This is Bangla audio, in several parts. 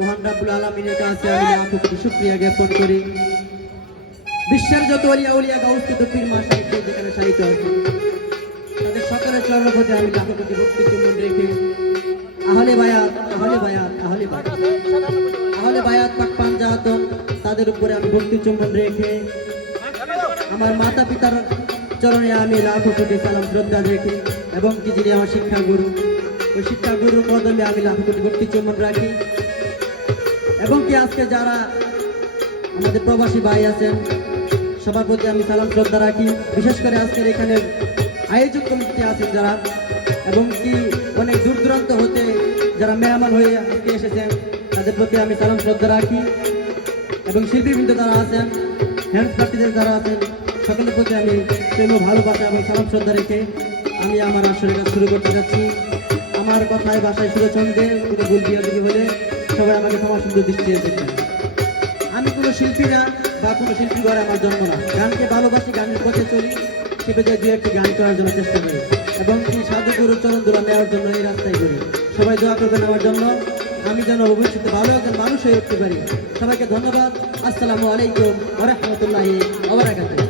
মহান রাব্বুল আলমিনের কাছে আমি জ্ঞাপন করি। বিশ্বের যত অলিয়া উলিয়া পীর মা সাহিত্য যেখানে আছে। তাদের সকলের আমি ভক্তি রেখে আহলে বায়াত আহলে বায়াত আহলে বায়াত। আহলে বায়াত, পাক পাঞ্জাতন তাদের উপরে আমি ভক্তি চুম্বন রেখে আমার মাতা পিতার চরণে আমি লাখো কোটি সালাম শ্রদ্ধা রেখে এবং কি যিনি আমার শিক্ষা গুরু ওই শিক্ষা গুরুর কদমে আমি লাখো কোটি ভক্তি চুম্বন রাখি। এবং কি আজকে যারা আমাদের প্রবাসী ভাই আছেন, সবার প্রতি আমি সালাম, শ্রদ্ধা রাখি। বিশেষ করে আজকের এখানে আয়োজক কমিটি আছেন যারা এবং কি অনেক দূর দূরান্ত হতে যারা মেহমান হয়ে আজকে এসেছেন, তাদের প্রতি আমি সালাম, শ্রদ্ধা রাখি। এবং শিল্পীবৃন্দ যারা আছেন হ্যান্ড প্রার্থীদের যারা আছেন, সকলের প্রতি আমি প্রেম ভালোবাসা এবং সালাম, শ্রদ্ধা রেখে আমি আমার আসলে কাজ শুরু করতে যাচ্ছি। আমার কথায় বাসায় সুরচন্দ্রে কোনো ভুল দিকে হলে সবাই আমাকে ক্ষমা সুন্দর দৃষ্টি দেখবেন আমি কোনো শিল্পী না বা কোনো শিল্পী ঘরে আমার জন্ম না। গানকে ভালোবাসি, গানের পথে চলি। চেপে যায় দু একটি গান করার জন্য চেষ্টা করি। এবং কি সাধু গুরু চরণ দুলা নেওয়ার জন্য এই রাস্তায় করি সবাই দোয়া করবেন আমার জন্য। আমি যেন ভবিষ্যতে ভালো একজন মানুষ হয়ে উঠতে পারি। সবাইকে ধন্যবাদ। আসসালামু আলাইকুম ওরহমতুল্লাহি ওবরাকাতুহ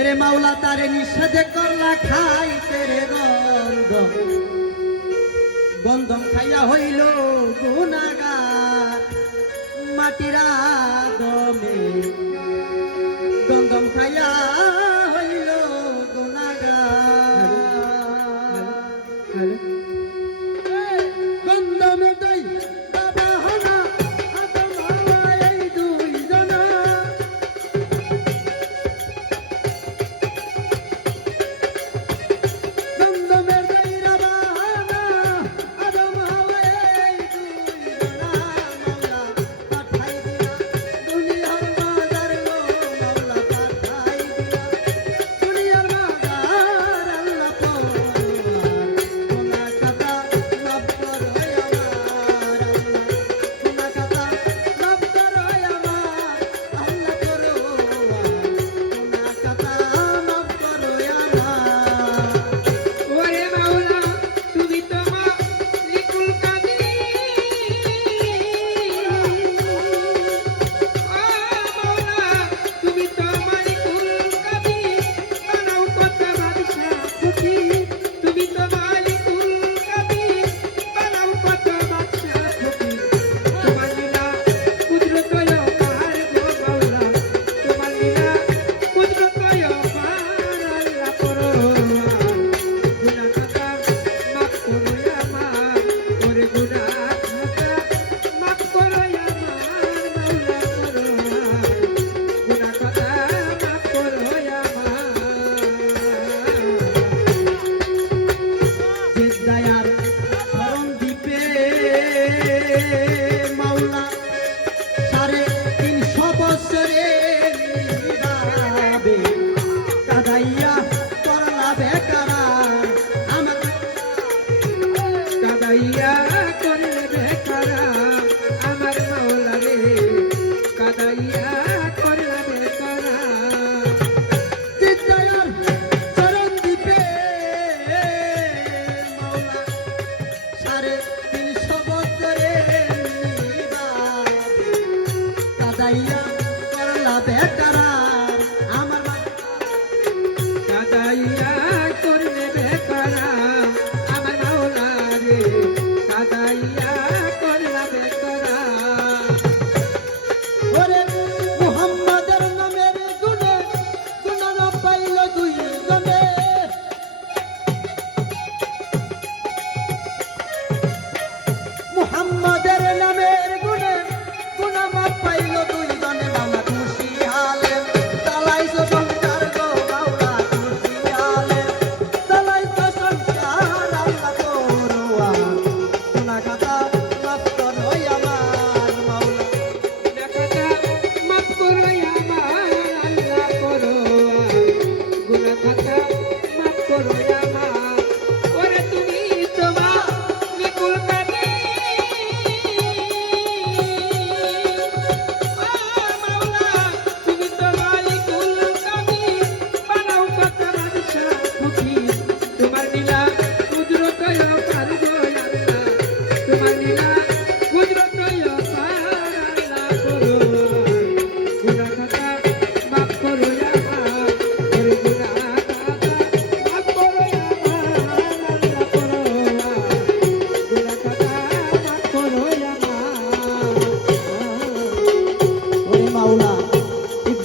আদম মাওলা তারে নিষেধ করলা খাই তেরে গন্ধ। গন্ধম খাইয়া হইল গুনাগার মাটিরা আদমে।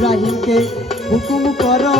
ইব্রাহিমকে হুকুম করো।